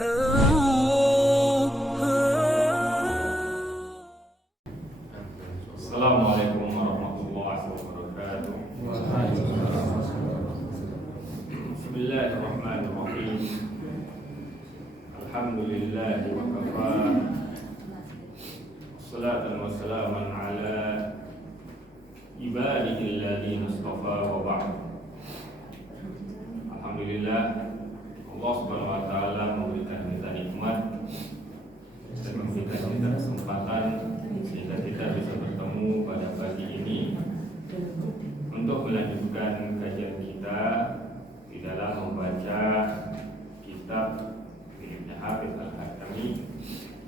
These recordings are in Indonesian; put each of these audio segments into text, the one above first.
Assalamualaikum warahmatullahi wabarakatuh. Bismillahirrahmanirrahim. Alhamdulillahi wa kafa. Wassalatu wassalamu ala ibadihi alladhina istafa wa ba'd. Alhamdulillah, Allah Subhanahu wa taala memberikan kita nikmat dan memberikan kita kesempatan sehingga kita bisa bertemu pada pagi ini untuk melanjutkan kajian kita di dalam membaca kitab miliknya Hafiz Al-Hakami,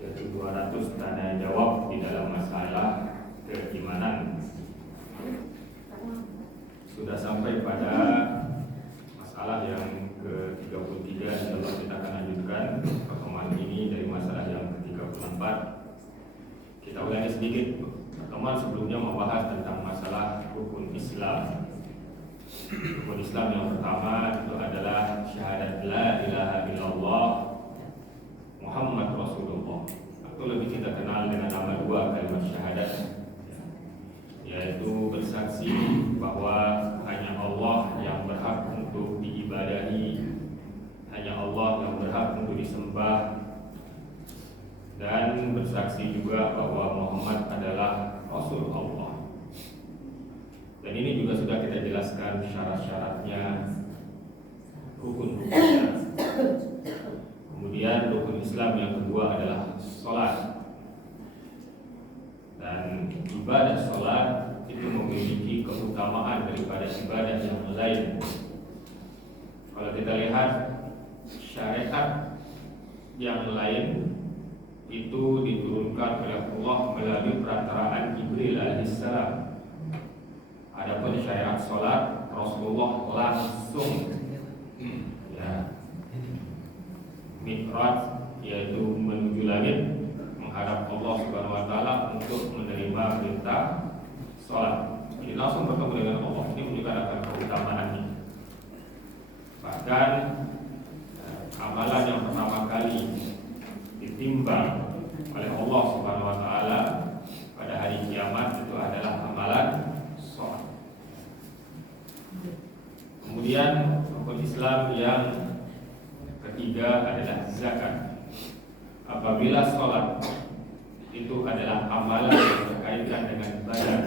yaitu 200 tanya jawab di dalam masalah keimanan. Sudah sampai pada masalah yang ke-33, insyaallah kita akan lanjutkan pertemuan ini dari masalah yang ke-34. Kita ulangi sedikit. Pertemuan sebelumnya membahas tentang masalah rukun Islam. Rukun Islam yang pertama itu adalah syahadat la ilaha illallah Muhammad Rasulullah, atau lebih kita kenal dengan nama dua kalimat syahadat, yaitu bersaksi bahwa hanya Allah yang berhak untuk diibadahi, hanya Allah yang berhak untuk disembah, dan bersaksi juga bahwa Muhammad adalah Rasul Allah. Dan ini juga sudah kita jelaskan syarat-syaratnya, rukun-rukunnya. Kemudian rukun Islam yang kedua adalah sholat. Dan ibadah sholat itu memiliki keutamaan daripada ibadah yang lain. Kalau kita lihat syariat yang lain itu diturunkan oleh Allah melalui perantaraan Jibril alaihissalam. Adapun syariat sholat Rasulullah langsung mi'raj, yaitu menuju langit menghadap Allah Subhanahu wa taala untuk menerima perintah sholat. Jadi langsung bertemu dengan Allah. Ini menunjukkan akan keutamaannya. Bahkan amalan yang pertama kali ditimbang oleh Allah Subhanahu wa taala pada hari kiamat itu adalah amalan sholat. Kemudian rukun Islam yang ketiga adalah zakat. Apabila sholat itu adalah amalan yang berkaitan dengan badan,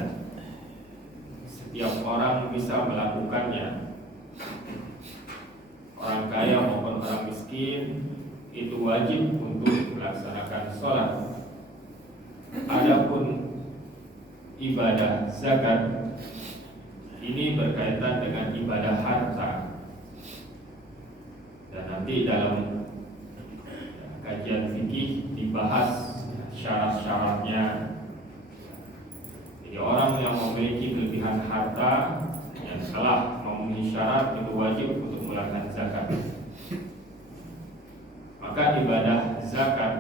setiap orang bisa melakukannya, orang kaya maupun orang miskin itu wajib untuk melaksanakan sholat. Adapun ibadah zakat ini berkaitan dengan ibadah harta, dan nanti dalam kajian fikih dibahas syarat-syaratnya. Jadi orang yang memiliki kelebihan harta yang telah memenuhi syarat itu wajib untuk melakukan zakat. Maka ibadah zakat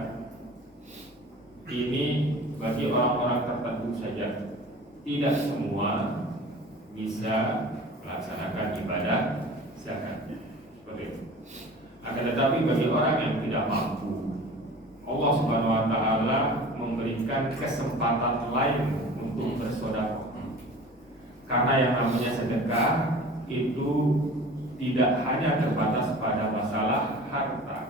ini bagi orang-orang tertentu saja, tidak semua bisa melaksanakan ibadah zakat. Seperti itu. Akan tetapi bagi orang yang tidak mampu, Allah Subhanahu wa taala memberikan kesempatan lain untuk bersedekah. Karena yang namanya sedekah itu tidak hanya terbatas pada masalah harta.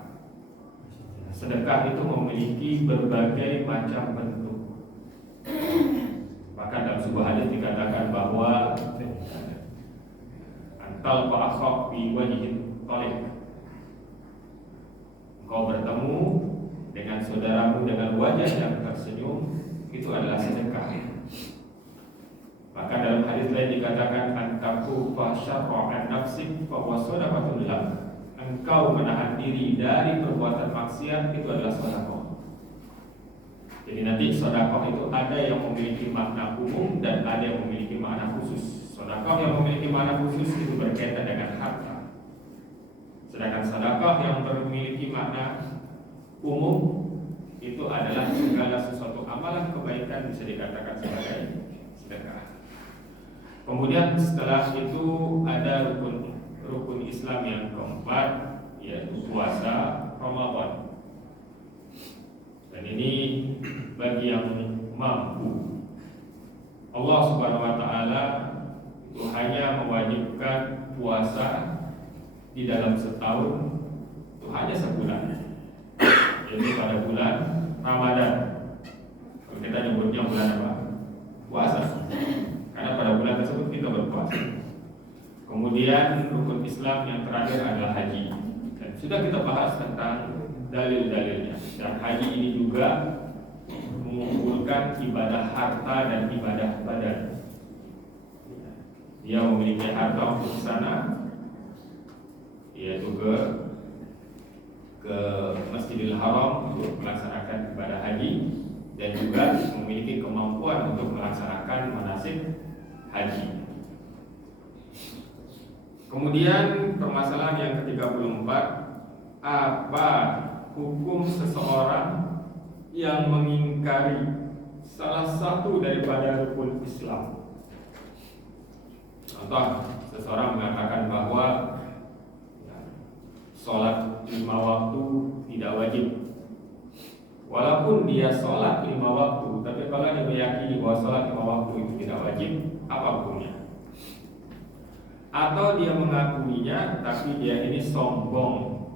Sedekah itu memiliki berbagai macam bentuk. Bahkan dalam sebuah hadis dikatakan bahwa antal fa'akhaq bi wajhin talib, engkau bertemu dengan saudaramu dengan wajah yang tersenyum, itu adalah sedekah. Maka dalam hadis lain dikatakan antaku fa syarra an nafsik fa huwa sadaqatul lak. Engkau menahan diri dari perbuatan maksiat, itu adalah sedekah. Jadi nanti sedekah itu ada yang memiliki makna umum dan ada yang memiliki makna khusus. Sedekah yang memiliki makna khusus itu berkaitan dengan harta. Sedangkan sedekah yang memiliki makna umum itu adalah segala sesuatu amalan kebaikan bisa dikatakan sebagai sedekah. Kemudian setelah itu ada rukun Islam yang keempat, yaitu puasa Ramadan. bagi yang mampu. Allah Subhanahu wa taala itu hanya mewajibkan puasa di dalam setahun itu hanya sebulan, yaitu pada bulan Ramadan. Kalau kita nyebutnya bulan apa? Puasa. Karena pada bulan tersebut kita berpuasa. Kemudian rukun Islam yang terakhir adalah haji. Dan sudah kita bahas tentang dalil-dalilnya. Dan haji ini juga mengumpulkan ibadah harta dan ibadah badan. Dia memiliki harta untuk sana, yaitu ke Masjidil Haram untuk melaksanakan ibadah haji, dan juga memiliki kemampuan untuk melaksanakan manasik haji. Kemudian permasalahan yang ke-34, apa hukum seseorang yang mengingkari salah satu daripada rukun Islam? Contoh, seseorang mengatakan bahwa sholat 5 waktu tidak wajib. Walaupun dia sholat 5 waktu, tapi kalau dia meyakini bahwa sholat 5 waktu itu tidak wajib, apa hukumnya? Atau dia mengakuinya, tapi dia ini sombong,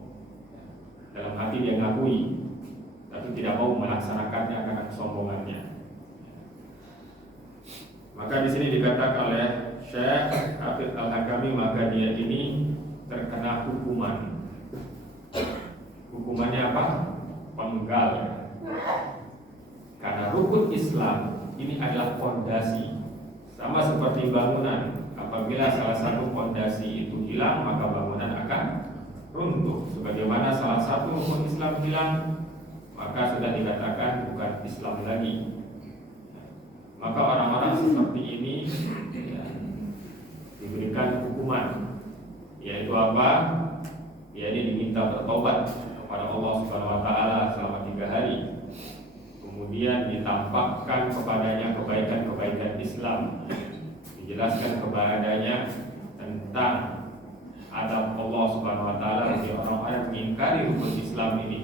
dalam hati dia ngakui, tapi tidak mau melaksanakannya karena kesombongannya. Maka di sini dikatakan oleh Syekh Hafidz Al-Hakami, maka dia ini terkena hukuman. Hukumannya apa? Penggal. Karena rukun Islam ini adalah fondasi, sama seperti bangunan. Apabila salah satu fondasi itu hilang, maka bangunan akan runtuh. Sebagaimana salah satu rukun Islam hilang, maka sudah dikatakan bukan Islam lagi. Maka orang-orang seperti ini diberikan hukuman, yaitu apa? Yaitu diminta bertobat kepada Allah Subhanahu wa taala selama 3 hari. Kemudian ditampakkan kepadanya kebaikan-kebaikan Islam, dijelaskan kepadanya tentang adab Allah Subhanahu wa taala bagi orang-orang yang mengingkari rukun Islam ini.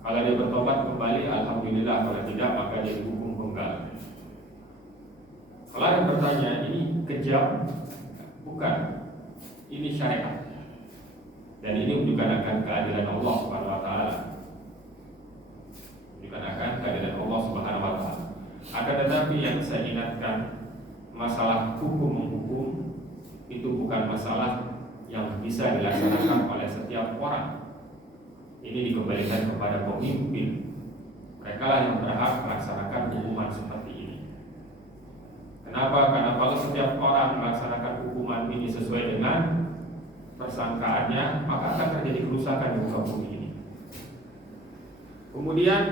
Kalau dia bertobat kembali, alhamdulillah. Kalau tidak, maka dia dihukum penggal. Kalau ada bertanya, ini kejam? Bukan. Ini syariat. Dan ini menunjukkan akan keadilan Allah Subhanahu wa taala. Menunjukkan akan keadilan Allah Subhanahu wa taala. Akan tetapi yang saya ingatkan, masalah hukum menghukum itu bukan masalah yang bisa dilaksanakan oleh setiap orang. Ini dikembalikan kepada pemimpin. Mereka lah yang berhak melaksanakan hukuman seperti ini. Kenapa? Karena kalau setiap orang melaksanakan hukuman ini sesuai dengan persangkaannya, maka akan terjadi kerusakan di muka bumi ini. Kemudian,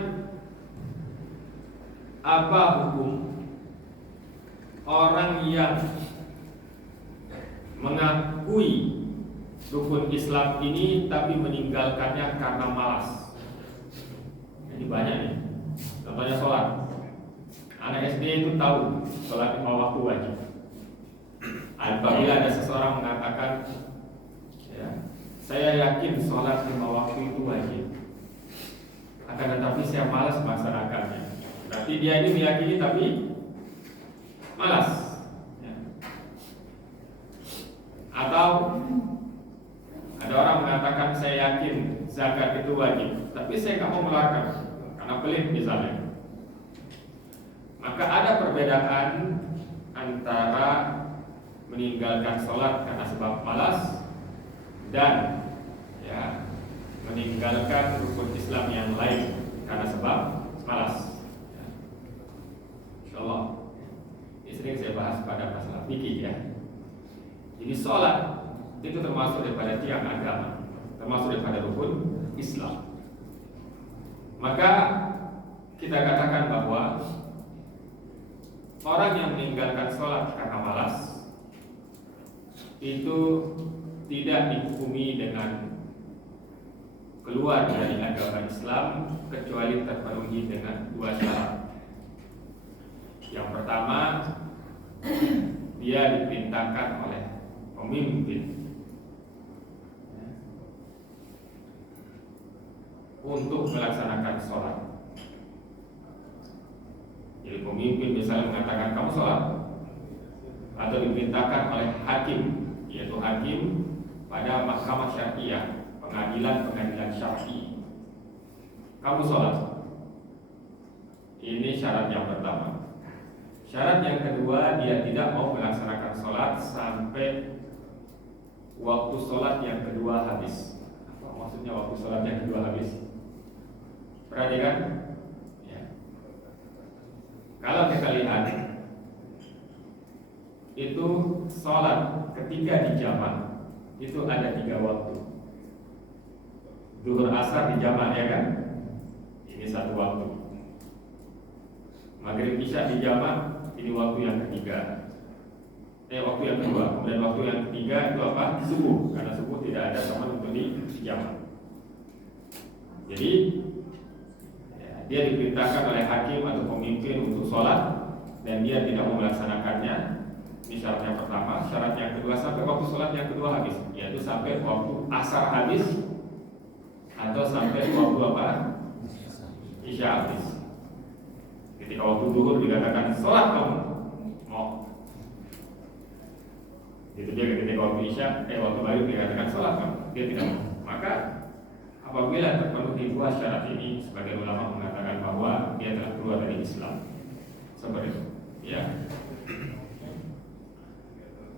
apa hukum orang yang mengakui rukun Islam ini tapi meninggalkannya karena malas? Ini banyak nih. Contohnya sholat. Anak SD itu tahu sholat 5 waktu wajib. Apabila ada seseorang mengatakan, saya yakin sholat 5 waktu itu wajib, akan tetapi saya malas melaksanakannya. Berarti dia ini meyakini tapi malas. Atau ada orang mengatakan saya yakin zakat itu wajib, tapi saya nggak mau mengeluarkan karena pelit misalnya. Maka ada perbedaan antara meninggalkan sholat karena sebab malas dan meninggalkan rukun Islam yang lain karena sebab malas. Insyaallah ini sering saya bahas pada masalah fikih ya. Jadi sholat itu termasuk daripada tiang agama, termasuk daripada rukun Islam. Maka kita katakan bahwa orang yang meninggalkan sholat karena malas itu tidak dihukumi dengan keluar dari agama Islam kecuali terpenuhi dengan 2 syarat. Yang pertama, dia diperintahkan oleh pemimpin untuk melaksanakan sholat. pemimpin misalnya mengatakan kamu sholat, atau diperintahkan oleh hakim, yaitu hakim pada mahkamah syariah, pengadilan syar'i, kamu sholat. Ini syarat yang pertama. Syarat yang kedua, dia tidak mau melaksanakan sholat sampai waktu sholat yang kedua habis. Apa maksudnya waktu sholat yang kedua habis? Perhatikan ya. Kalau kita lihat itu sholat ketika di jamak itu ada 3 waktu. Zuhur asar di jamak, ya kan? Ini 1 waktu. Maghrib isya di jamak, ini waktu yang ketiga. Waktu yang kedua. Kemudian waktu yang ketiga itu apa? Subuh, karena subuh tidak ada teman untuk di jamak. Jadi dia diperintahkan oleh hakim atau pemimpin untuk sholat dan dia tidak mau melaksanakannya. Ini syarat yang pertama. Syarat yang kedua, sampai waktu sholat yang kedua habis, yaitu sampai waktu asar habis atau sampai waktu apa? Isya habis. Ketika waktu zuhur dikatakan sholat kamu mau, itu dia. Ketika waktu isya, waktu maghrib dikatakan sholat kamu, dia tidak mau. Maka apabila terpenuhi 2 syarat ini, sebagai ulama mengatakan bahwa dia telah keluar dari Islam. Seperti itu, ya.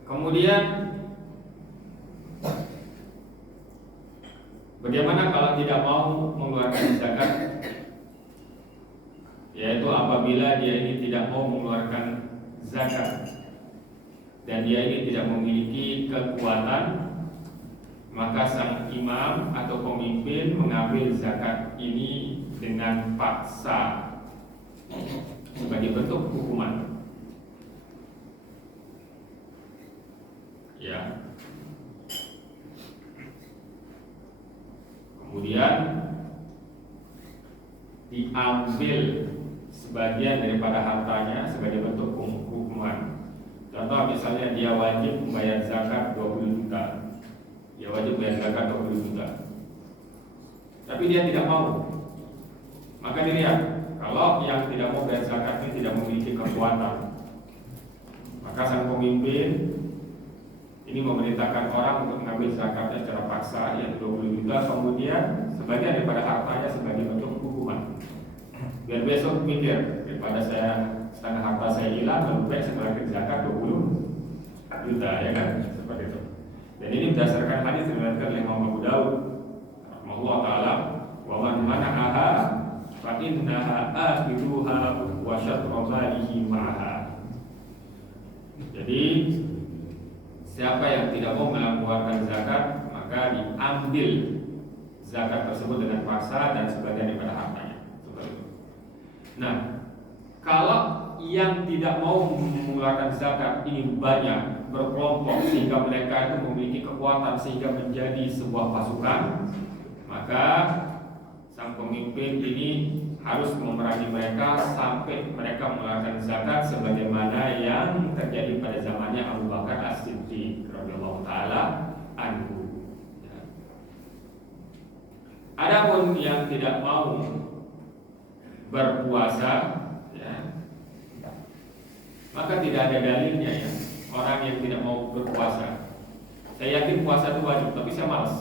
Kemudian bagaimana kalau tidak mau mengeluarkan zakat? Yaitu apabila dia ini tidak mau mengeluarkan zakat dan dia ini tidak memiliki kekuatan, maka sang imam atau pemimpin mengambil zakat ini dengan paksa sebagai bentuk hukuman. Ya. Kemudian diambil sebagian daripada hartanya sebagai bentuk hukuman. Contoh misalnya dia wajib membayar zakat 20 juta. Dia wajib bayar zakat 20 juta. Tapi dia tidak mau. Maka dilihat, kalau yang tidak mau bayar zakat ini tidak memiliki kekuatan, maka sang pemimpin ini memerintahkan orang untuk mengambil zakatnya secara paksa, yaitu 20 juta, kemudian sebagian daripada hartanya sebagai bentuk hukuman. Biar besok mikir, daripada setengah harta saya hilang, lebih baik setelah zakat 20 juta, ya kan? Seperti itu. Dan ini berdasarkan hadis diriwayatkan oleh Imam Abu Daud rahimahullah taala, wa man mana'aha fa innaha akhiruha wa syatru malihi ma'aha. Jadi siapa yang tidak mau mengeluarkan zakat, maka diambil zakat tersebut dengan paksa dan sebagian daripada hartanya. Seperti itu. Nah, kalau yang tidak mau mengeluarkan zakat ini banyak, berkelompok, sehingga mereka itu memiliki kekuatan sehingga menjadi sebuah pasukan, maka sang pemimpin ini harus memerangi mereka sampai mereka mengeluarkan zakat sebagaimana yang terjadi pada zamannya Abu Bakar As-Siddiq radhiyallahu taala anhu. Adapun yang tidak mau berpuasa, ya, maka tidak ada dalilnya ya. Orang yang tidak mau berpuasa, saya yakin puasa itu wajib, tapi saya malas.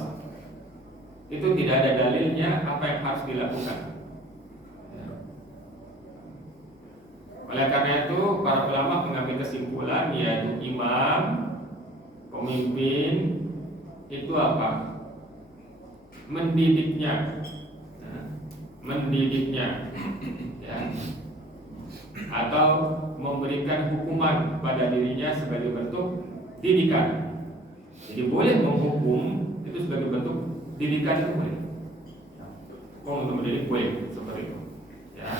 Itu tidak ada dalilnya apa yang harus dilakukan. Oleh karena itu, para ulama mengambil kesimpulan, yaitu imam, pemimpin itu apa? Mendidiknya, ya, atau memberikan hukuman pada dirinya sebagai bentuk didikan. Jadi boleh menghukum itu sebagai bentuk didikan, itu boleh. Untuk mendidik boleh seperti itu. Ya.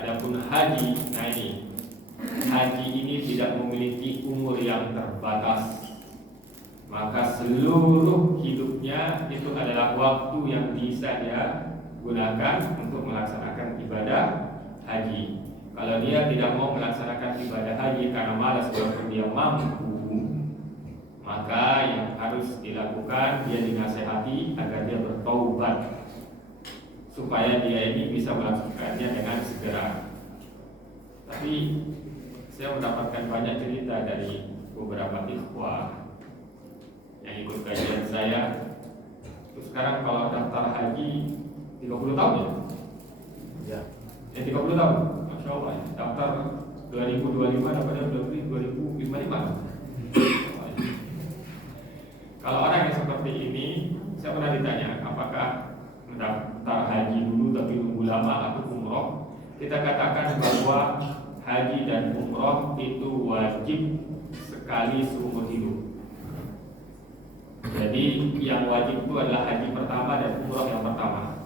Adapun haji, nah ini haji ini tidak memiliki umur yang terbatas, maka seluruh hidupnya itu adalah waktu yang bisa dia gunakan untuk melaksanakan ibadah haji. Kalau dia tidak mau melaksanakan ibadah haji karena malas walaupun dia mampu, maka yang harus dilakukan, dia dinasehati agar dia bertaubat supaya dia ini bisa melakukannya dengan segera. Tapi saya mendapatkan banyak cerita dari beberapa ikhwah yang ikut kajian saya. Terus sekarang kalau daftar haji 30 tahun ya? Ya 30 tahun, Masya Allah ya. Daftar 2025 dapatnya 2055. Kalau orang yang seperti ini, saya pernah ditanya apakah mendaftar haji dulu tapi nunggu lama atau umroh. Kita katakan bahwa haji dan umroh itu wajib sekali seumur hidup. Jadi yang wajib itu adalah haji pertama dan umroh yang pertama.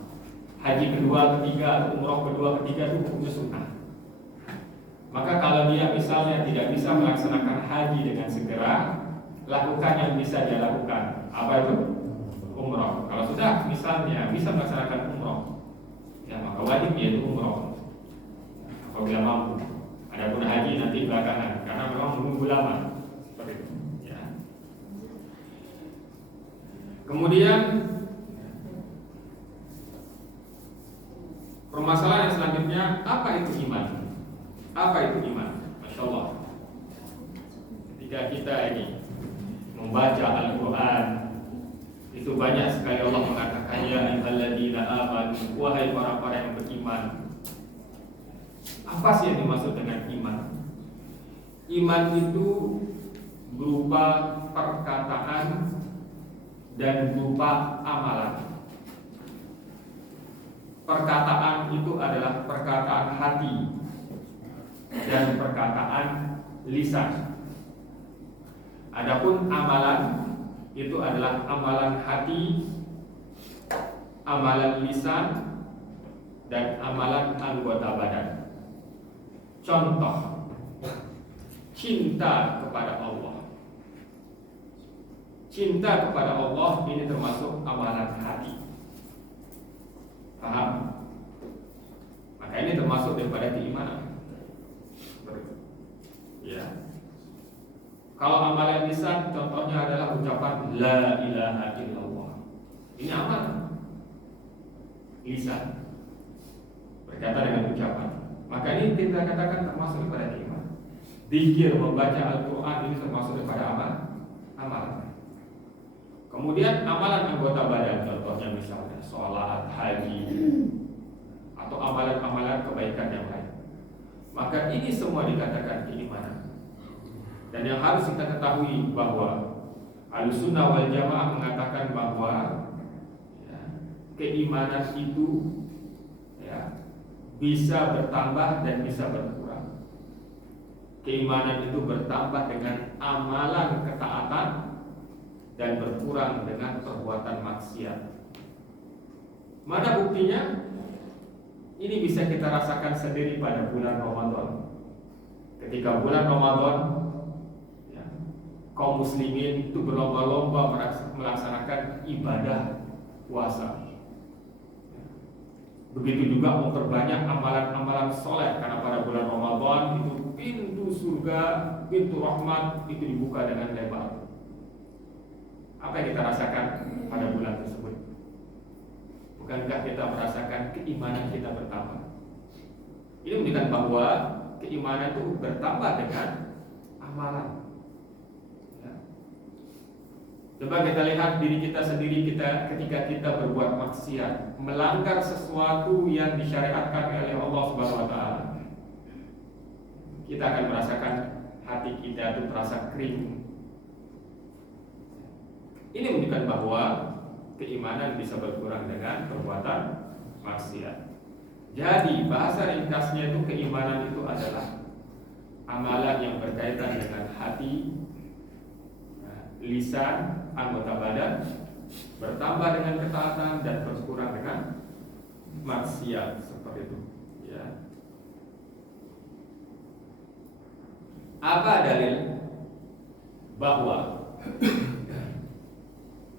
Haji kedua, ketiga, umroh kedua, ketiga itu hukumnya sunnah. Maka kalau dia misalnya tidak bisa melaksanakan haji dengan segera, lakukan yang bisa dia lakukan. Apa itu? Umroh. Kalau sudah misalnya bisa melaksanakan umroh, ya maka wajib yaitu umroh apabila mampu. Adapun haji nanti belakangan karena memang menunggu lama. Seperti itu. Ya. Kemudian permasalahan yang selanjutnya, apa itu iman? Apa itu iman? Masya Allah. Ketika kita ini membaca Al-Quran, itu banyak sekali Allah mengatakan ya ayyuhalladzina amanu, wahai orang-orang yang beriman. Apa sih yang dimaksud dengan iman? Iman itu berupa perkataan dan berupa amalan. Perkataan itu adalah perkataan hati dan perkataan lisan. Adapun amalan itu adalah amalan hati, amalan lisan, dan amalan anggota badan. Contoh, cinta kepada Allah. Cinta kepada Allah ini termasuk amalan hati. Paham? Maka ini termasuk daripada keimanan. Ya. Kalau amalan lisan contohnya adalah ucapan la ilaha illallah. Ini amalan lisan, berkata dengan ucapan. Maka ini kita katakan termasuk daripada iman. Zikir, membaca Al-Quran ini termasuk daripada amalan. Kemudian amalan anggota badan, contohnya misalnya sholat, haji, atau amalan-amalan kebaikan yang lain. Maka ini semua dikatakan keimanan. Dan yang harus kita ketahui bahwa Ahlussunnah wal Jamaah mengatakan bahwa ya, keimanan itu ya, bisa bertambah dan bisa berkurang. Keimanan itu bertambah dengan amalan ketaatan dan berkurang dengan perbuatan maksiat. Mana buktinya? Ini bisa kita rasakan sendiri pada bulan Ramadan. Ketika bulan Ramadan, ya, kaum muslimin itu berlomba-lomba melaksanakan ibadah puasa. Begitu juga memperbanyak amalan-amalan soleh, karena pada bulan Ramadan itu pintu surga, pintu rahmat itu dibuka dengan lebar. Apa yang kita rasakan pada bulan tersebut? Bukankah kita merasakan keimanan kita bertambah? Ini menunjukkan bahwa keimanan itu bertambah dengan amalan. Ya. Coba kita lihat diri kita sendiri, ketika kita berbuat maksiat, melanggar sesuatu yang disyariatkan oleh Allah Subhanahu wa taala. Kita akan merasakan hati kita itu terasa kering. Ini menunjukkan bahwa keimanan bisa berkurang dengan perbuatan maksiat. Jadi bahasa ringkasnya itu keimanan itu adalah amalan yang berkaitan dengan hati, lisan, anggota badan, bertambah dengan ketaatan dan berkurang dengan maksiat, seperti itu. Ya. Apa dalil bahwa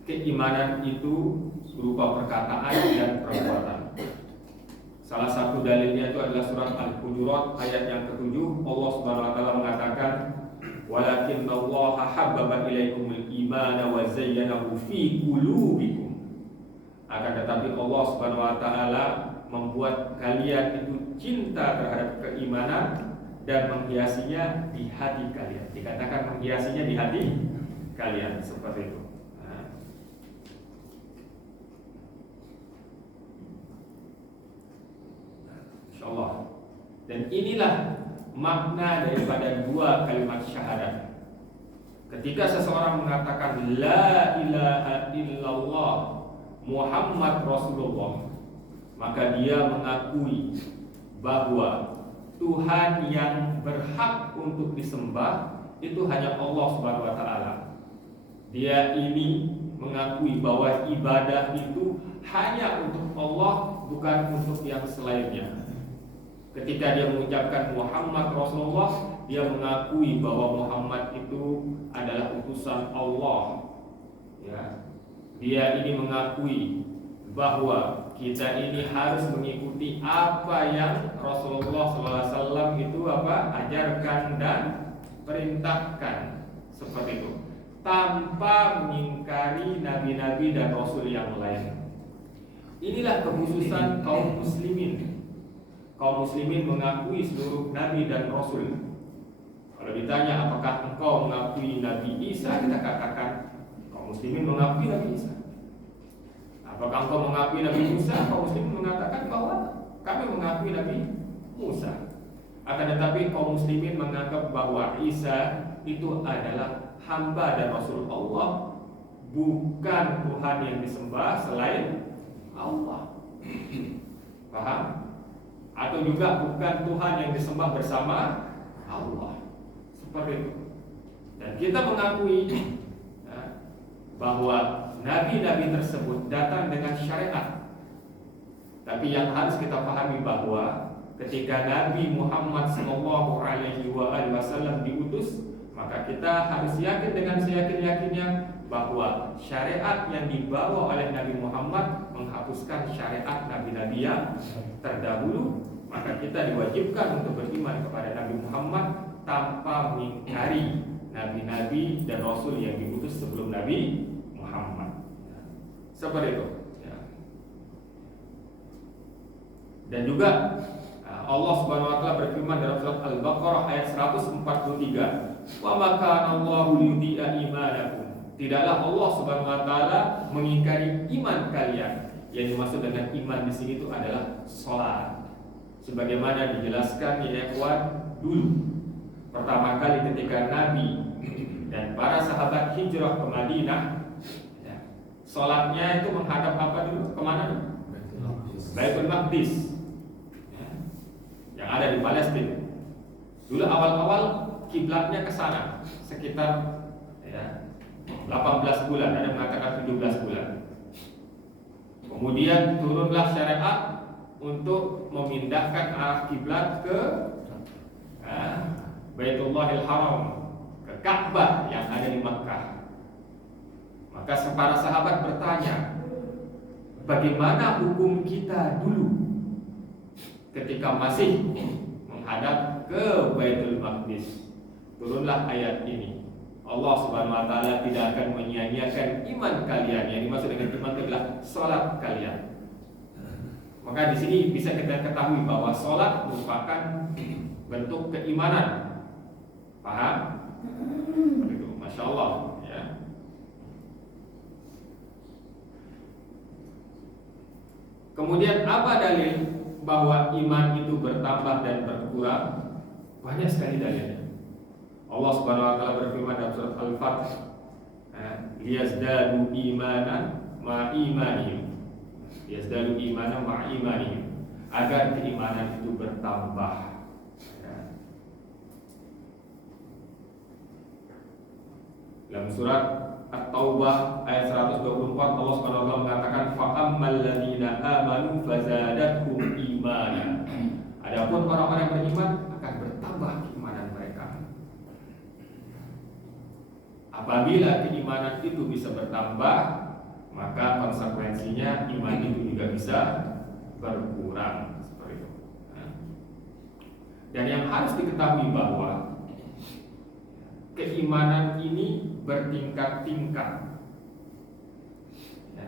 keimanan itu berupa perkataan dan perbuatan? Salah satu dalilnya itu adalah surat Al-Hujurat ayat yang ke-7. Allah Subhanahu wa taala mengatakan, "Walakinnallaha habbaba ilaikumul imana wa zayyanahu fi qulubikum. Akan tetapi Allah Subhanahu wa taala membuat kalian itu cinta terhadap keimanan dan menghiasinya di hati kalian. Dikatakan menghiasinya di hati kalian, seperti itu. Insyaallah. Dan inilah makna daripada dua kalimat syahadat. Ketika seseorang mengatakan la ilaha illallah Muhammad Rasulullah, maka dia mengakui bahwa Tuhan yang berhak untuk disembah itu hanya Allah Subhanahu wa taala. Dia ini mengakui bahwa ibadah itu hanya untuk Allah, bukan untuk yang selainnya. Ketika dia mengucapkan Muhammad Rasulullah, dia mengakui bahwa Muhammad itu adalah utusan Allah. Ya. Dia ini mengakui bahwa kita ini harus mengikuti apa yang Rasulullah SAW itu ajarkan dan perintahkan, seperti itu, tanpa mengingkari nabi-nabi dan rasul yang lain. Inilah kekhususan kaum muslimin. Kaum muslimin mengakui seluruh nabi dan rasul. Kalau ditanya apakah engkau mengakui Nabi Isa, kita katakan kaum muslimin mengakui Nabi Isa. Apakah engkau mengakui Nabi Musa? Kaum muslimin mengatakan bahwa kami mengakui Nabi Musa. Akan tetapi kaum muslimin menganggap bahwa Isa itu adalah hamba dan rasul Allah, bukan Tuhan yang disembah selain Allah. Paham? Atau juga bukan Tuhan yang disembah bersama Allah, seperti itu. Dan kita mengakui bahwa nabi-nabi tersebut datang dengan syariat. Tapi yang harus kita pahami bahwa ketika Nabi Muhammad SAW diutus, maka kita harus yakin dengan seyakin-yakinnya bahwa syariat yang dibawa oleh Nabi Muhammad menghapuskan syariat nabi-nabi yang terdahulu. Maka kita diwajibkan untuk beriman kepada Nabi Muhammad tanpa mengingkari nabi-nabi dan rasul yang diutus sebelum Nabi Muhammad. Seperti itu. Dan juga Allah Subhanahu wa taala berfirman dalam surat Al-Baqarah ayat 143, "Wa ma kana Allahu liyudhi'a imanakum." Tidaklah Allah Subhanahu wa taala mengingkari iman kalian. Yang dimaksud dengan iman di sini itu adalah salat. Sebagaimana dijelaskan di ikhwan dulu. Pertama kali ketika Nabi dan para sahabat hijrah ke Madinah, salatnya itu menghadap apa dulu? Kemana? Baitul Maqdis, yang ada di Palestina. Dulu awal-awal kiblatnya ke sana sekitar 18 bulan, ada yang mengatakan 17 bulan. Kemudian turunlah syariat untuk memindahkan arah kiblat ke Baitullahil Haram, ke Ka'bah yang ada di Makkah. Maka para sahabat bertanya, bagaimana hukum kita dulu ketika masih menghadap ke Baitul Maqdis? Turunlah ayat ini. Allah Subhanahu wa taala tidak akan menyia-nyiakan iman kalian. Yang dimaksud dengan iman itu adalah salat kalian. Maka di sini bisa kita ketahui bahwa salat merupakan bentuk keimanan. Paham? Begitu, Masya Allah, ya. Kemudian apa dalil bahwa iman itu bertambah dan berkurang? Banyak sekali dalilnya. Allah Subhanahu wa taala berfirman dalam surat Al-Fath, "Liyazdadu imanan ma imanihim." Liyazdadu imanan ma imanihim, agar keimanan itu bertambah. Dalam surat At-Taubah ayat 124 Allah Subhanahu wa taala mengatakan, "Fa ammal ladzina amanu fazadathum imanan." Adapun orang-orang yang beriman akan bertambah keimanan mereka. Apabila keimanan itu bisa bertambah, maka konsekuensinya iman itu juga bisa berkurang, seperti itu. Dan yang harus diketahui bahwa keimanan ini bertingkat-tingkat. Ya.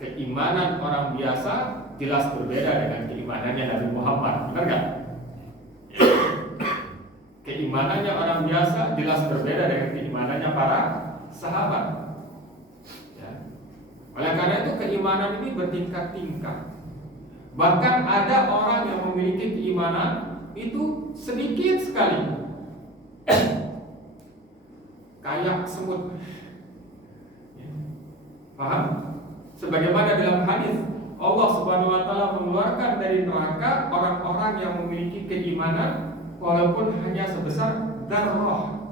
Keimanan orang biasa jelas berbeda dengan keimanannya Nabi Muhammad, benar nggak? Keimanannya orang biasa jelas berbeda dengan keimanannya para sahabat. Ya. Oleh karena itu keimanan ini bertingkat-tingkat. Bahkan ada orang yang memiliki keimanan itu sedikit sekali, kayak semut. Ya. Paham? Sebagaimana dalam hadis Allah Subhanahu wa taala mengeluarkan dari neraka orang-orang yang memiliki keimanan walaupun hanya sebesar darah.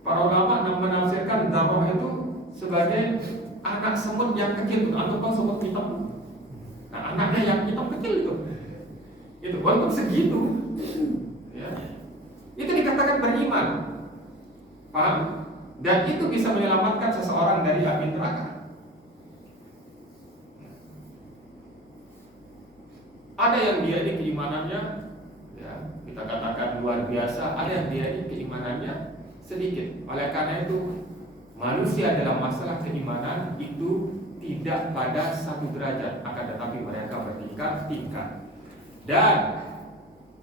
Para ulama menafsirkan darah itu sebagai anak semut yang kecil. Anggap semut hitam. Nah, anaknya yang hitam kecil itu walaupun segitu, ya, itu dikatakan beriman. Paham? Dan itu bisa menyelamatkan seseorang dari api neraka. Ada yang dia ini keimanannya, ya, kita katakan luar biasa. Ada yang dia ini keimanannya sedikit. Oleh karena itu manusia dalam masalah keimanan itu tidak pada satu derajat, akan tetapi mereka bertingkat-tingkat. Dan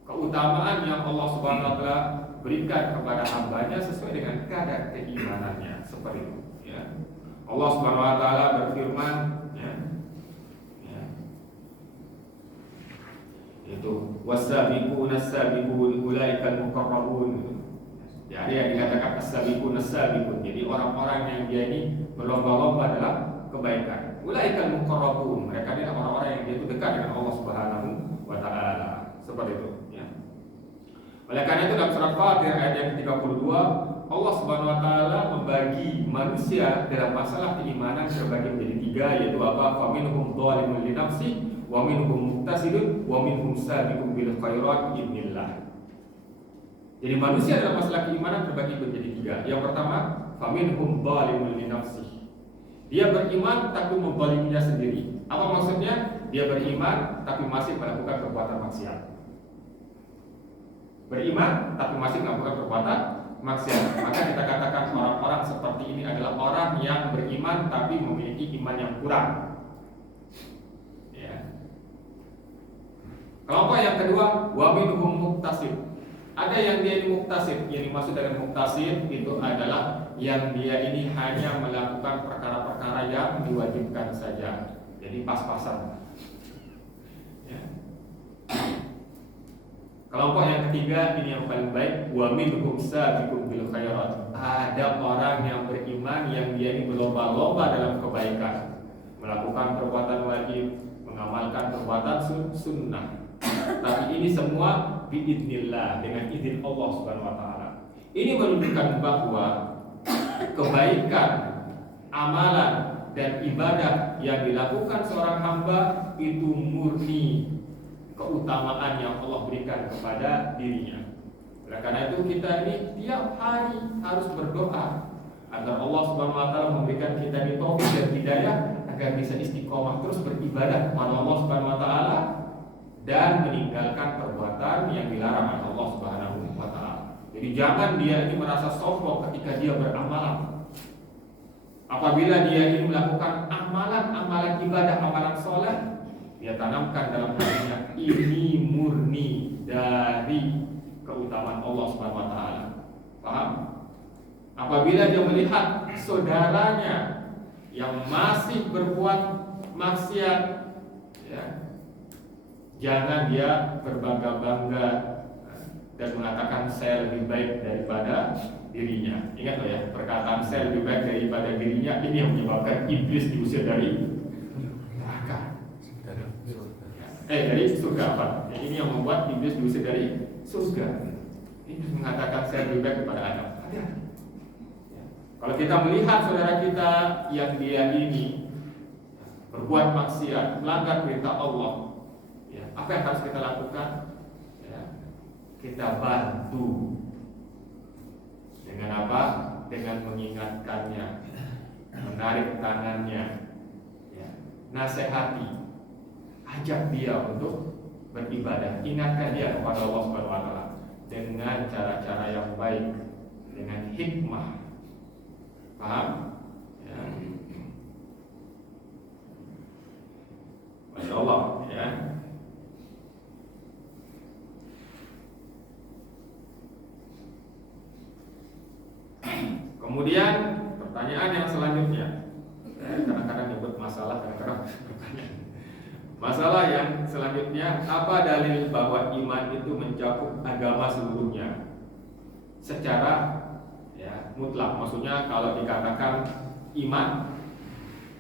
keutamaan yang Allah Subhanahu wa taala berikan kepada hambanya sesuai dengan kadar keimanannya, seperti itu, ya. Allah Subhanahu wa taala berfirman, ya, itu wasabiquna sabiqun ulaikal muqarrabun. Jadi yang dikatakan as-sabiqun as-sabiqun, jadi orang-orang yang dia ini berlomba-lomba dalam kebaikan. Ulaikal muqarrabun, mereka adalah orang-orang yang dia itu dekat dengan Allah Subhanahu wa taala. Seperti itu, ya. Oleh karena itu dalam surat Fatir ayat yang ke-32, Allah Subhanahu wa taala membagi manusia dalam masalah keimanan terbagi menjadi tiga, yaitu apa? Faminhum dzalimun li nafsi, wa minhum muqtasidun, wa minhum sabiqun bil khairat biidznillah. Jadi manusia dalam masalah keimanan terbagi menjadi tiga. Yang pertama, faminhum dzalimun li nafsi. Dia beriman tapi menzaliminya sendiri. Apa maksudnya? Dia beriman tapi masih melakukan perbuatan maksiat. Beriman tapi masih melakukan perbuatan maksiat. Maka kita katakan orang-orang seperti ini adalah orang yang beriman tapi memiliki iman yang kurang. Ya. Kelompok yang kedua, wa minhum muqtasid. Ada yang dia ini muqtasid. Yang dimaksud dengan muqtasid itu adalah yang dia ini hanya melakukan perkara-perkara yang diwajibkan saja. Jadi pas-pasan. Ya. Kelompok yang ketiga ini yang paling baik, wa minhum sabiqun bil khairat. Ada orang yang beriman yang dia ini berlomba-lomba dalam kebaikan, melakukan perbuatan wajib, mengamalkan perbuatan sunnah. Tapi ini semua biidznillah, dengan izin Allah Subhanahu wa taala. Ini menunjukkan bahwa kebaikan, amalan dan ibadah yang dilakukan seorang hamba itu murni keutamaan yang Allah berikan kepada dirinya. Oleh karena itu kita ini tiap hari harus berdoa agar Allah Subhanahu wa taala memberikan kita ini taufik dan hidayah agar bisa istiqomah terus beribadah kepada Allah Subhanahu wa taala dan meninggalkan perbuatan yang dilarang oleh Allah Subhanahu wa taala. Jadi jangan dia ini merasa sombong ketika dia beramal. Apabila dia ini melakukan amalan-amalan ibadah, amalan soleh, dia tanamkan dalam hatinya ini murni dari keutamaan Allah Subhanahu wa taala. Paham? Apabila dia melihat saudaranya yang masih berbuat maksiat, ya, jangan dia berbangga-bangga dan mengatakan saya lebih baik daripada dirinya. Ingat loh ya, perkataan saya lebih baik daripada dirinya ini yang menyebabkan iblis diusir dari neraka. Dari surga apa? Ini yang membuat iblis diusir dari surga. Iblis mengatakan saya lebih baik daripada Adam. Kalau kita melihat saudara kita yang dia ini berbuat maksiat, melanggar perintah Allah, ya, apa yang harus kita lakukan? Ya, kita bantu. Dengan apa? Dengan mengingatkannya, menarik tangannya, ya, nasihati, ajak dia untuk beribadah, ingatkan dia kepada Allah Subhanahu wa taala dengan cara-cara yang baik. dengan hikmah. Paham? Ya. Masya Allah, ya. Kemudian pertanyaan yang selanjutnya, kadang-kadang nyebut masalah, kadang-kadang pertanyaan. Masalah yang selanjutnya, apa dalil bahwa iman itu mencakup agama seluruhnya secara mutlak? Maksudnya kalau dikatakan iman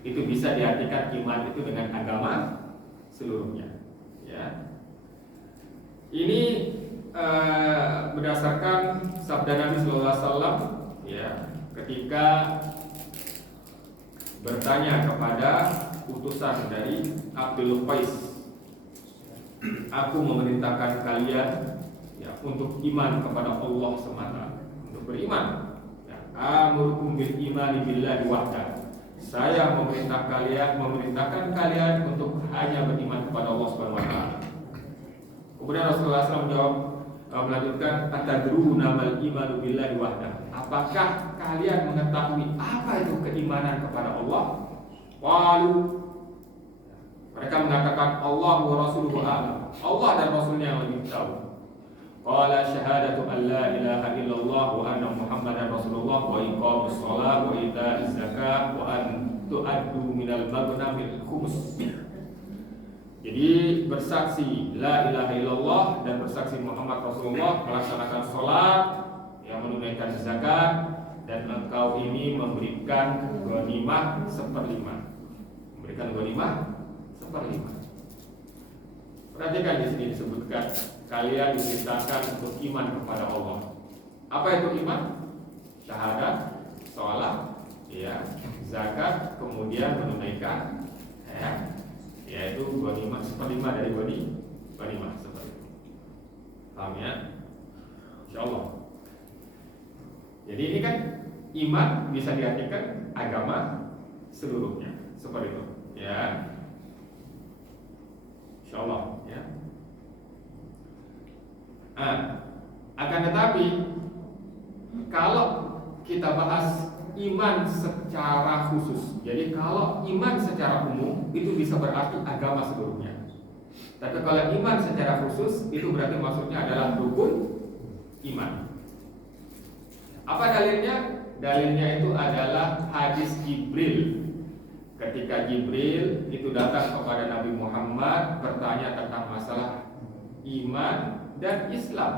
itu bisa diartikan iman itu dengan agama seluruhnya. Ya. Ini berdasarkan sabda Nabi Sallallahu Alaihi Wasallam, ya, ketika bertanya kepada utusan dari Abdul Qais, aku memerintahkan kalian untuk iman kepada Allah semata, untuk beriman. Amurukum bil imani billahi wahda. Saya memerintahkan kalian untuk hanya beriman kepada Allah Subhanahu wa taala. Kemudian Rasulullah SAW menjawab, melanjutkan, atadruna mal imanu billahi wahda. Apakah kalian mengetahui apa itu keimanan kepada Allah? Qalu, mereka mengatakan Allah wa rasuluhu a'lam. Allah dan Rasulnya yang lebih tahu. Qala syahadatu an la ilaha illallah wa anna muhammadan rasulullah wa iqamus shalah wa ita'iz zakah wa an tu'addu minal maghnamil khumus. Jadi bersaksi la ilaha illallah dan bersaksi Muhammad Rasulullah, melaksanakan sholat, yang menunaikan zakat, dan engkau ini memberikan ghanimah 1/5. Memberikan ghanimah 1/5. Perhatikan di sini disebutkan kalian diperintahkan untuk iman kepada Allah. Apa itu iman? Syahadat, sholat, ya, zakat, kemudian menunaikan, yaitu ghanimah 1/5 dari ghanimah seperti itu. Paham ya? Insyaallah. Jadi ini kan iman bisa diartikan agama seluruhnya, seperti itu, ya. Insyaallah, ya. Akan tetapi kalau kita bahas iman secara khusus, jadi kalau iman secara umum itu bisa berarti agama seluruhnya. Tapi kalau iman secara khusus itu berarti maksudnya adalah rukun iman. Apa dalilnya? Dalilnya itu adalah hadis Jibril. Ketika Jibril itu datang kepada Nabi Muhammad bertanya tentang masalah iman dan Islam.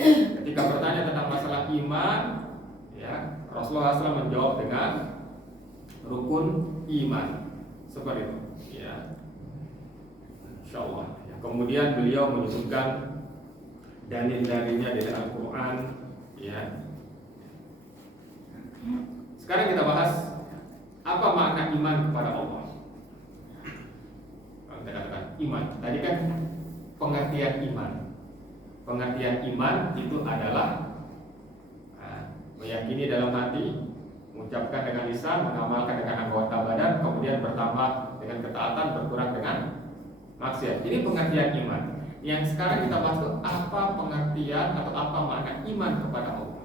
Ketika bertanya tentang masalah iman, ya, Rasulullah SAW menjawab dengan rukun iman, seperti itu, ya. Insyaallah. Ya, kemudian beliau menyebutkan dalil-dalilnya dari Al-Quran, ya. Sekarang kita bahas apa makna iman kepada Allah. Kalau kita katakan iman, tadi kan pengertian iman. Pengertian iman itu adalah meyakini dalam hati, mengucapkan dengan lisan, mengamalkan dengan anggota badan, kemudian bertambah dengan ketaatan, berkurang dengan maksiat. Ini pengertian iman. Yang sekarang kita bahas itu apa pengertian atau apa makna iman kepada Allah.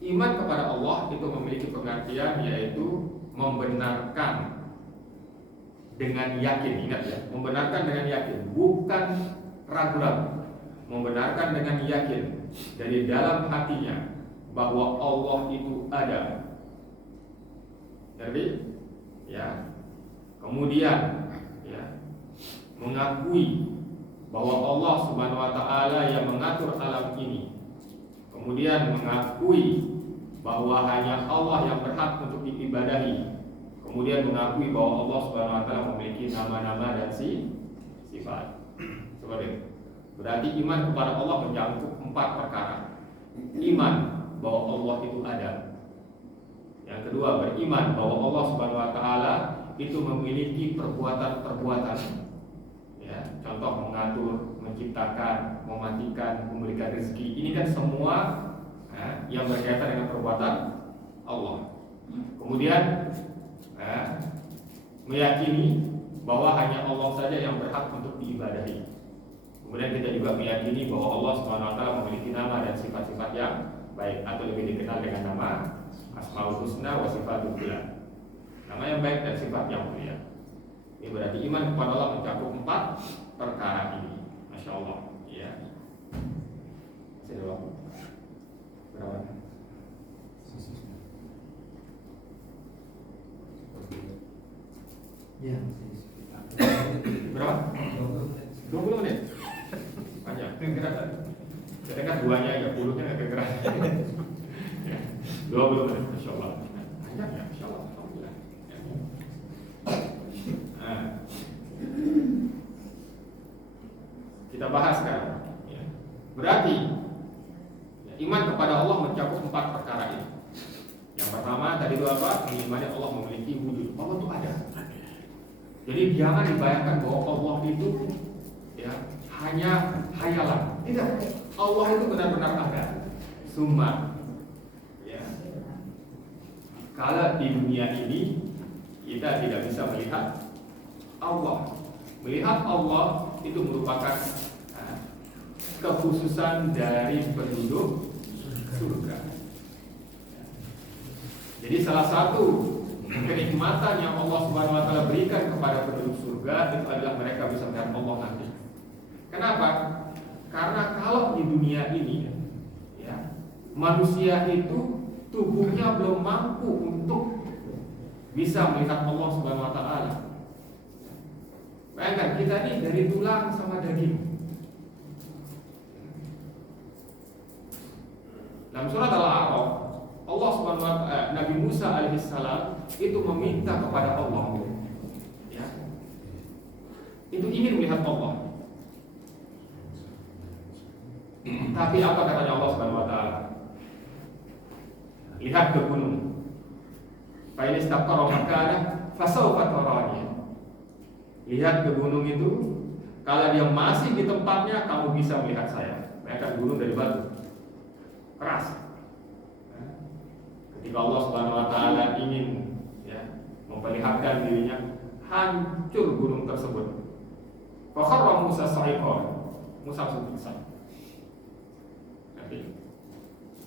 Iman kepada Allah itu memiliki pengertian yaitu membenarkan dengan yakin. Ingat ya, membenarkan dengan yakin, bukan ragu-ragu. Membenarkan dengan yakin dari dalam hatinya bahwa Allah itu ada. Jadi, ya, kemudian, ya, mengakui bahwa Allah Subhanahu Wa Taala yang mengatur alam ini. Kemudian mengakui bahwa hanya Allah yang berhak untuk diibadahi. Kemudian mengakui bahwa Allah Subhanahu Wa Taala memiliki nama-nama dan sifat. Seperti itu. Berarti iman kepada Allah mencakup 4 perkara. Iman bahwa Allah itu ada. Yang kedua, beriman bahwa Allah Subhanahu Wa Taala itu memiliki perbuatan-perbuatan. Ya, contoh mengatur, menciptakan, mematikan, memberikan rezeki. Ini kan semua yang berkaitan dengan perbuatan Allah. Kemudian meyakini bahwa hanya Allah saja yang berhak untuk diibadahi. Kemudian kita juga meyakini bahwa Allah Subhanahu Wa Taala memiliki nama dan sifat-sifat yang baik, atau lebih dikenal dengan nama Asmaul Husna wa Sifatul Ula. Nama yang baik dan sifat yang mulia. Ini berarti iman kepada Allah mencakup 4 perkara ini. Masya Allah. Ya. Masih ada waktu. Berapa? Ya, Berapa? 20 menit. Banyak. Kira-kira. Saya kan duanya ya, puluhnya nggak kira-kira. Ya. 20 menit. Masya Allah. Banyak ya. Masya Allah. Alhamdulillah. Ya. Nah. Kita bahas sekarang. Ya. Berarti ya, iman kepada Allah mencakup 4 perkara ini. Yang pertama tadi itu apa? Mengimani Allah memiliki wujud. Allah itu ada. Jadi jangan dibayangkan bahwa Allah itu ya hanya hayalan. Tidak. Allah itu benar-benar ada. Summa. Ya. Kalau di dunia ini kita tidak bisa melihat Allah. Melihat Allah itu merupakan kekhususan dari penduduk surga. Jadi salah satu kenikmatan yang Allah Subhanahu wa taala berikan kepada penduduk surga itu adalah mereka bisa melihat Allah nanti. Kenapa? Karena kalau di dunia ini ya, manusia itu tubuhnya belum mampu untuk bisa melihat Allah Subhanahu wa taala. Bayangkan kita ini dari tulang sama daging. Dalam surat Al-A'raf, Allah Subhanahu wa taala, Nabi Musa alaihissalam itu meminta kepada Allah, ya, itu ingin melihat Allah. Tapi apa katanya Allah Subhanahu wa taala? Lihat ke gunung. Fa in istaqarra makanahu fasawfa tarani. Lihat ke gunung itu, kalau dia masih di tempatnya, kamu bisa melihat saya. Bayangkan gunung dari batu keras. Ketika Allah Subhanahu wa taala ingin ya memperlihatkan dirinya, hancur gunung tersebut. Fa kharra Musa sa'iqan. Musa langsung pingsan.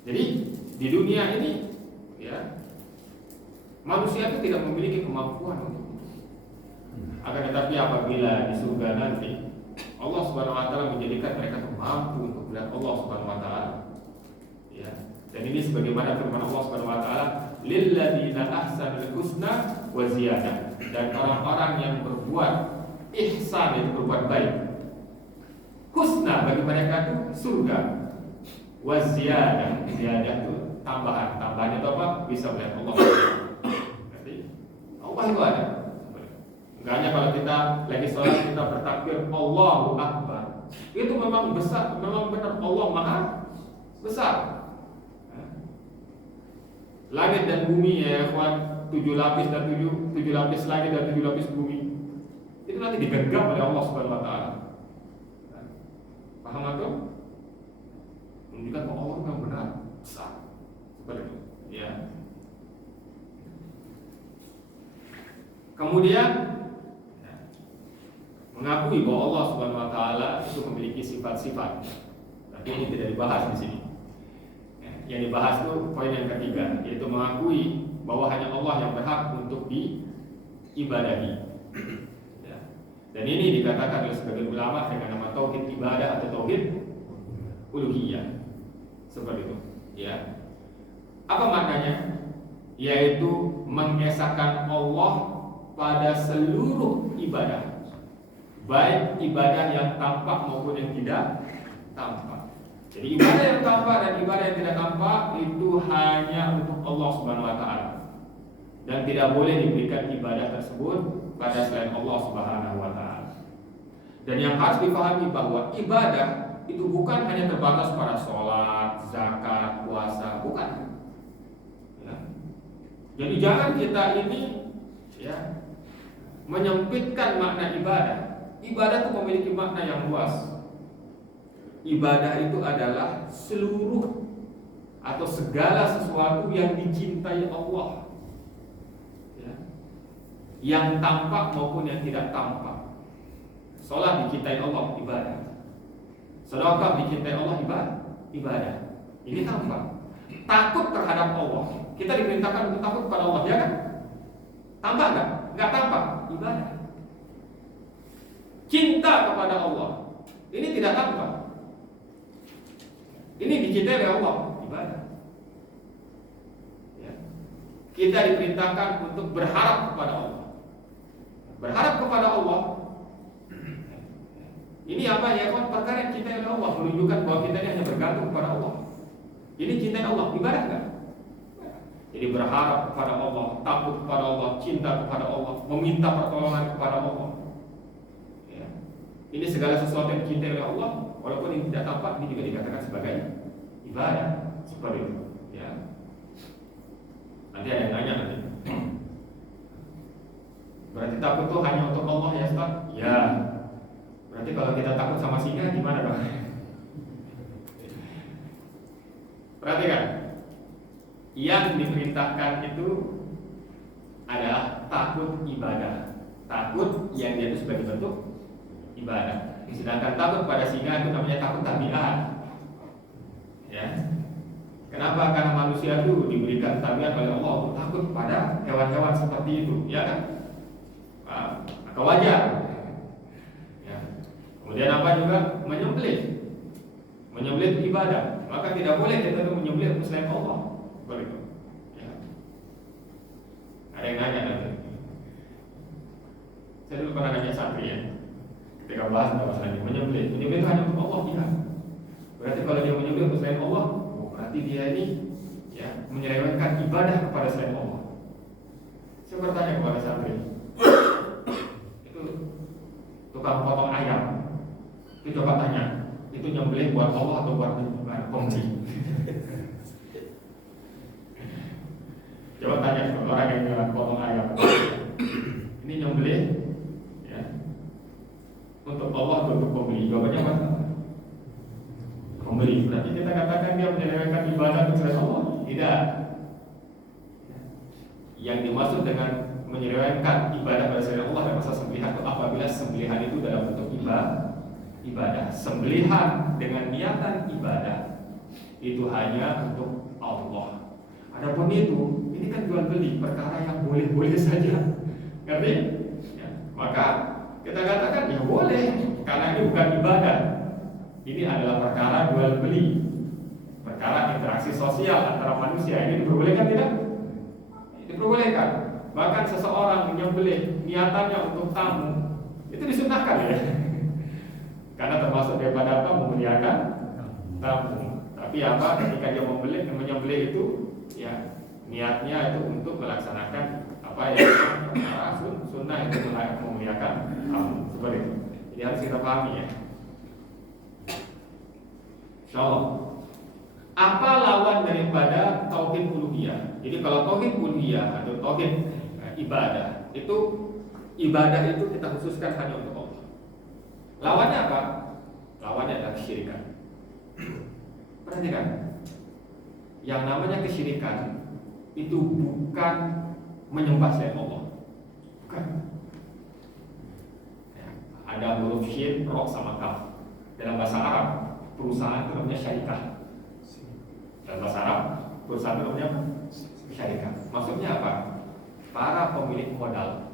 Jadi di dunia ini ya manusia itu tidak memiliki kemampuan untuk itu. Akan tetapi apabila di surga nanti Allah Subhanahu wa taala menjadikan mereka mampu untuk melihat Allah Subhanahu wa taala. Ya. Dan ini sebagaimana firman Allah Subhanahu wa taala, lilladzina ahsanul husna wa ziyadah. Dan orang-orang yang berbuat ihsan, itu berbuat baik, husna bagi mereka itu surga, wa ziyadah, ziyadah itu tambahan. Tambahan itu apa? Bisa melihat Allah. Jadi Allah itu ada. Enggak hanya kalau kita lagi sholat kita bertakbir Allahu Akbar, itu memang besar, memang benar Allah Maha besar. Langit dan bumi ya kawan, 7 lapis dan 7 lapis langit dan 7 lapis bumi, itu nanti digenggam oleh Allah Subhanahu wa taala. Paham atau? Menunjukkan bahwa Allah memang benar besar. Seperti itu, ya. Kemudian mengakui bahwa Allah Subhanahu wa taala itu memiliki sifat-sifat. Tapi ini tidak dibahas di sini. Yang dibahas itu poin yang ketiga, yaitu mengakui bahwa hanya Allah yang berhak untuk diibadahi. Ya. Dan ini dikatakan oleh sebagian ulama dengan nama tauhid ibadah atau tauhid uluhiyah. Seperti itu. Ya. Apa maknanya? Yaitu mengesahkan Allah pada seluruh ibadah, baik ibadah yang tampak maupun yang tidak tampak. Jadi ibadah yang tampak dan ibadah yang tidak tampak itu hanya untuk Allah Subhanahu wa taala. Dan tidak boleh diberikan ibadah tersebut pada selain Allah Subhanahu wa taala. Dan yang harus dipahami bahwa ibadah itu bukan hanya terbatas pada sholat, zakat, puasa, bukan. Ya. Jadi jangan kita ini ya menyempitkan makna ibadah. Ibadah itu memiliki makna yang luas. Ibadah itu adalah seluruh atau segala sesuatu yang dicintai Allah, ya. Yang tampak maupun yang tidak tampak. Salat dicintai Allah, ibadah. Sedekah dicintai Allah, ibadah. Ini tampak. Takut terhadap Allah. Kita diperintahkan untuk takut kepada Allah, ya kan? Tampak nggak? Nggak tampak. Ibadah. Cinta kepada Allah. Ini tidak tampak. Ini dicintai oleh Allah. Ibadah. Ya. Kita diperintahkan untuk berharap kepada Allah. Berharap kepada Allah. Ini apa ya? Perkara yang dicintai oleh Allah, menunjukkan bahwa kita ini hanya bergantung kepada Allah. Ini cintai Allah, ibadah nggak? Jadi berharap kepada Allah, takut kepada Allah, cinta kepada Allah, meminta pertolongan kepada Allah. Ya. Ini segala sesuatu yang dicintai oleh Allah, walaupun ini tidak tampak, ini juga dikatakan sebagai ibadah. Seperti itu. Ya. Nanti ada yang nanya nanti. Berarti takut itu hanya untuk Allah ya Ustaz? Ya. Berarti kalau kita takut sama singa gimana dong? Perhatikan, yang diperintahkan itu adalah takut ibadah. Takut yang dia itu sebagai bentuk ibadah. Sedangkan takut pada singa itu namanya takut tabiat. Ya. Kenapa? Karena manusia itu diberikan tabiat oleh Allah untuk takut pada hewan-hewan seperti itu, ya kan? Maka wajar. Ya. Kemudian apa juga? Menyembelih ibadah. Maka tidak boleh kita itu menyembelih selain Allah. Begitu. Ya. Ada yang nanya nanti. Saya dulu pernah nanya santri ya. Ketika bahas masalah ini, menyembelih itu hanya untuk Allah, ya. Berarti kalau dia menyembelih untuk selain Allah, berarti dia ini ya menyelewengkan ibadah kepada selain Allah. Saya bertanya kepada santri, itu tukang potong ayam, itu coba tanya, itu nyembelih buat Allah atau buat pembeli? Coba tanya orang yang jualan potong ayam, ini nyembelih ya untuk Allah atau untuk pembeli? Jawabannya apa? Pembeli. Berarti kita katakan dia menyelewengkan ibadah untuk selain Allah? Tidak. Yang dimaksud dengan menyelewengkan ibadah pada selain Allah dalam masa sembelihan itu apabila sembelihan itu dalam bentuk ibadah. Sembelihan dengan niatan ibadah itu hanya untuk Allah. Adapun itu, ini kan jual beli, perkara yang boleh-boleh saja. Ngerti? Ya. Maka kita katakan ya boleh, karena ini bukan ibadah. Ini adalah perkara jual beli, perkara interaksi sosial antara manusia. Ini diperbolehkan tidak? Diperbolehkan. Bahkan seseorang menyembelih niatannya untuk tamu, itu disunahkan ya. Karena termasuk daripada apa? Memuliakan tamu. Tapi apa? Ketika dia menyembelih itu, ya niatnya itu untuk melaksanakan apa ya? Sunnah itu memuliakan tamu. Seperti itu. Jadi harus kita pahami ya. Insyaallah. Apa lawan daripada tauhid uluhiyah? Jadi kalau tauhid uluhiyah atau tauhid ibadah itu kita khususkan hanya untuk Allah. Lawannya apa? Lawannya adalah kesyirikan. Perhatikan, yang namanya kesyirikan itu bukan menyembah selain Allah, bukan. Ya, ada huruf syin, ro sama kaf. Dalam bahasa Arab, perusahaan itu namanya syarikah. Dalam bahasa Arab, perusahaan itu namanya syarikah. Maksudnya apa? Para pemilik modal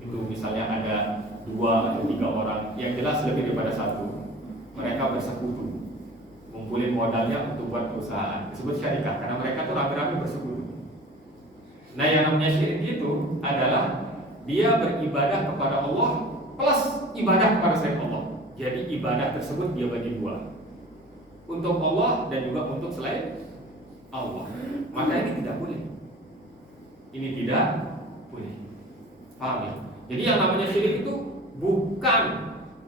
itu misalnya ada 2 atau 3 orang, yang jelas lebih daripada 1. Mereka bersekutu, ngumpulin modalnya untuk buat perusahaan. Disebut syarikah karena mereka tuh rame-rame bersekutu. Nah, yang namanya syirik itu adalah dia beribadah kepada Allah plus ibadah kepada selain Allah. Jadi ibadah tersebut dia bagi 2, untuk Allah dan juga untuk selain Allah. Maka ini tidak boleh. Ini tidak boleh. Paham ya? Jadi yang namanya syirik itu bukan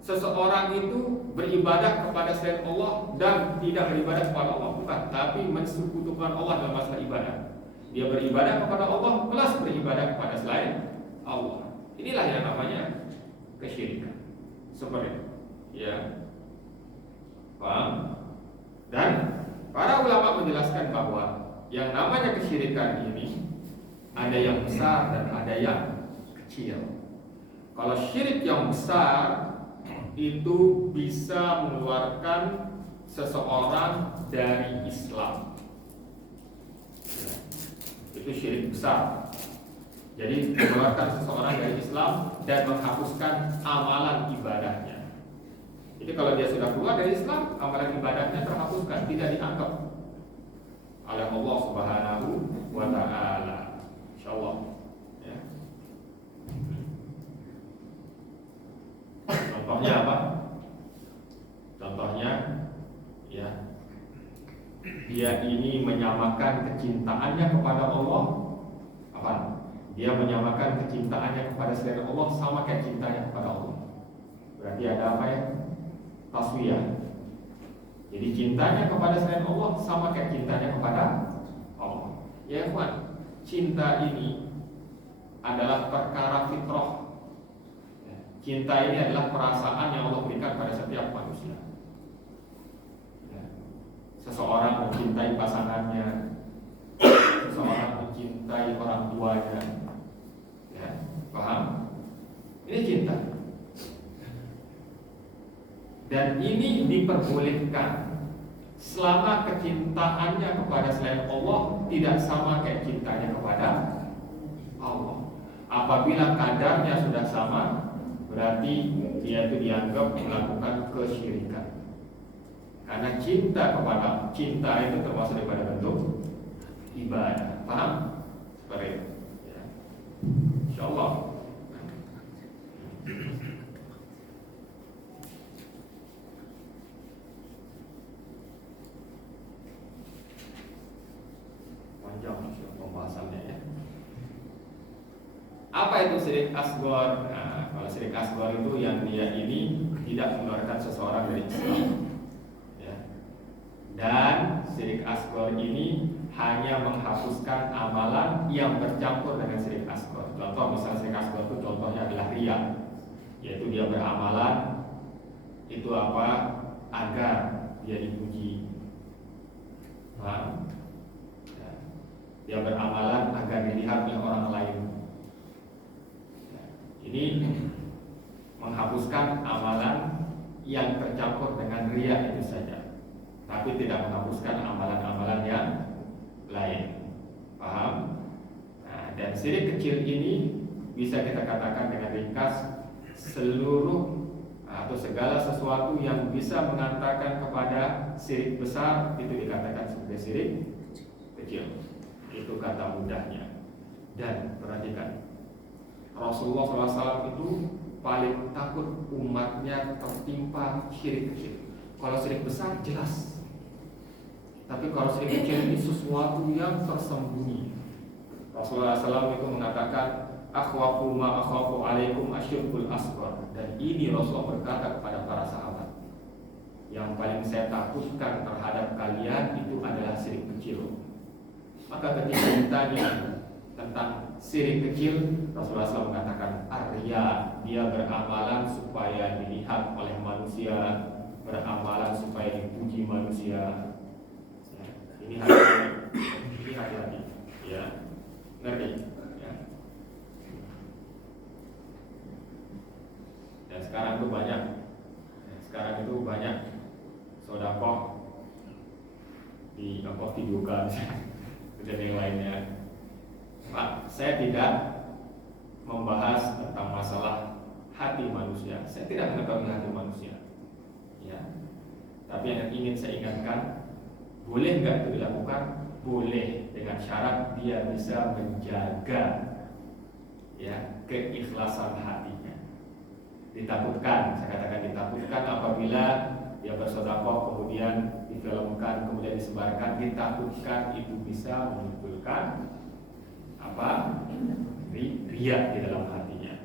seseorang itu beribadah kepada selain Allah dan tidak beribadah kepada Allah, bukan, tapi mensekutukan Allah dalam masalah ibadah. Dia beribadah kepada Allah plus beribadah kepada selain Allah. Inilah yang namanya kesyirikan. Seperti itu. Ya. Paham? Dan para ulama menjelaskan bahwa yang namanya kesyirikan ini ada yang besar dan ada yang kecil. Kalau syirik yang besar itu bisa mengeluarkan seseorang dari Islam. itu syirik besar. Jadi mengeluarkan seseorang dari Islam dan menghapuskan amalan ibadahnya. Jadi kalau dia sudah keluar dari Islam, amalan ibadahnya terhapuskan, tidak dianggap oleh Allah Subhanahu wa Ta'ala. Insyaallah. Ya. Contohnya apa? Contohnya, ya, dia ini menyamakan kecintaannya kepada Allah. Apa? Dia menyamakan kecintaannya kepada selain Allah sama kayak cintanya kepada Allah. Berarti ada apa ya? Taswiyah. Jadi cintanya kepada selain Allah sama kayak cintanya kepada Allah. Ya kawan, cinta ini adalah perkara fitrah. Cinta ini adalah perasaan yang Allah berikan pada setiap manusia. Seseorang mencintai pasangannya, seseorang mencintai orang tuanya. Ya, paham? Ini cinta. Dan ini diperbolehkan selama kecintaannya kepada selain Allah tidak sama kayak cintanya kepada Allah. Apabila kadarnya sudah sama, berarti dia itu dianggap melakukan kesyirikan. Karena cinta itu termasuk daripada bentuk ibadah. Paham? Seperti itu. Ya. Insyaallah. Panjang pembahasannya ya. Apa itu syirik asghar? Nah, kalau syirik asghar itu yang dia ini tidak mengeluarkan seseorang dari Islam. Ya. Dan syirik asghar ini hanya menghapuskan amalan yang bercampur dengan syirik asghar. Contoh misalnya syirik asghar itu contohnya adalah riya, yaitu dia beramalan itu apa? Agar dia dipuji. Paham? Ya. Dia beramalan agar dilihat oleh orang lain. Ya. Ini menghapuskan amalan yang tercampur dengan riya itu saja, tapi tidak menghapuskan amalan-amalan yang lain. Paham? Nah, dan syirik kecil ini bisa kita katakan dengan ringkas seluruh atau segala sesuatu yang bisa mengantarkan kepada syirik besar itu dikatakan sebagai syirik kecil. Itu kata mudahnya. Dan perhatikan, Rasulullah SAW itu paling takut umatnya tertimpa syirik kecil. Kalau syirik besar jelas, tapi kalau syirik kecil ini sesuatu yang tersembunyi. Rasulullah SAW itu mengatakan, akhwafu ma akhwafu alaikum asyirkul asghar. Dan ini Rasulullah berkata kepada para sahabat, yang paling saya takutkan terhadap kalian itu adalah syirik kecil. Maka ketika ditanya tentang syirik kecil, Rasulullah SAW mengatakan arya, dia beramalan supaya dilihat oleh manusia, beramalan supaya dipuji manusia. Ya, ini hati-hati, ya, ngerti? Ya. Dan sekarang itu banyak, sedekah di dibuka dan yang lainnya. Pak, saya tidak membahas tentang masalah hati manusia. Saya tidak mengetahui hati manusia. Ya. Tapi yang ingin saya ingatkan, boleh nggak itu dilakukan? Boleh, dengan syarat dia bisa menjaga ya keikhlasan hatinya. Ditakutkan, saya katakan ditakutkan apabila dia bersedekah kemudian difilmkan, kemudian disebarkan, ditakutkan itu bisa menimbulkan apa? Riya di dalam hatinya.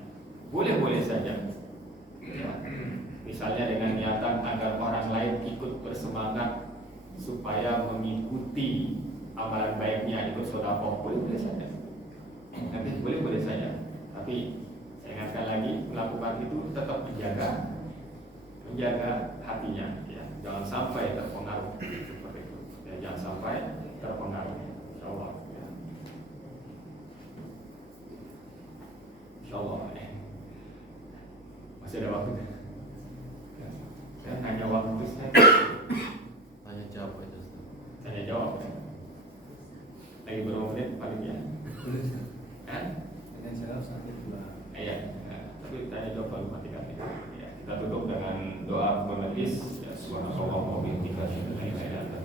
Boleh-boleh saja. Ya. Misalnya dengan niatan agar orang lain ikut bersemangat supaya mengikuti amalan baiknya, ikut sedekah, boleh-boleh saja. Tapi boleh-boleh saja. Tapi saya ingatkan lagi, melakukan itu tetap menjaga hatinya, ya. Jangan sampai terpengaruh seperti itu. Ya, jangan sampai terpengaruh. Insyaallah. Ya. Insyaallah. Masih ada waktu. Ya. Saya hanya waktu saya. Tanya jawab aja. Tanya jawab. Ya. Lagi lagi berapa menit paling ya? Dengan jawab sampai 2. Iya. Tapi tanya jawab baru matikan ya. Kita tutup dengan doa penulis ya, subhanallah wa bihamdihi asyhadu an la ilaha illa anta